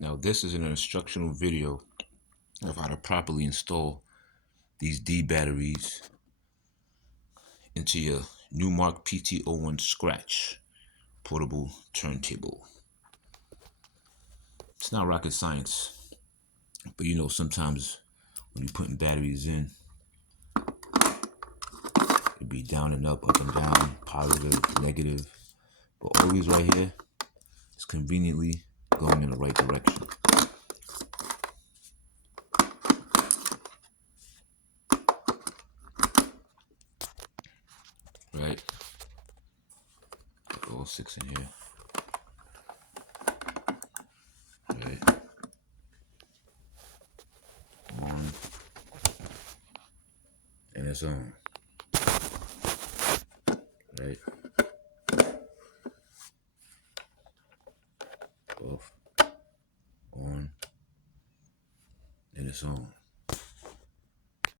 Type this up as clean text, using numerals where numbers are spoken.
Now this is an instructional video of how to properly install these D batteries into your Numark pt01 scratch portable turntable. It's not rocket science, but you know, sometimes when you're putting batteries in, it'd be down and up and down, positive, negative, but always right here, it's conveniently going in the right direction. Right? Put all 6 in here. Right? On. And it's on. Right? Off. On. And it's on.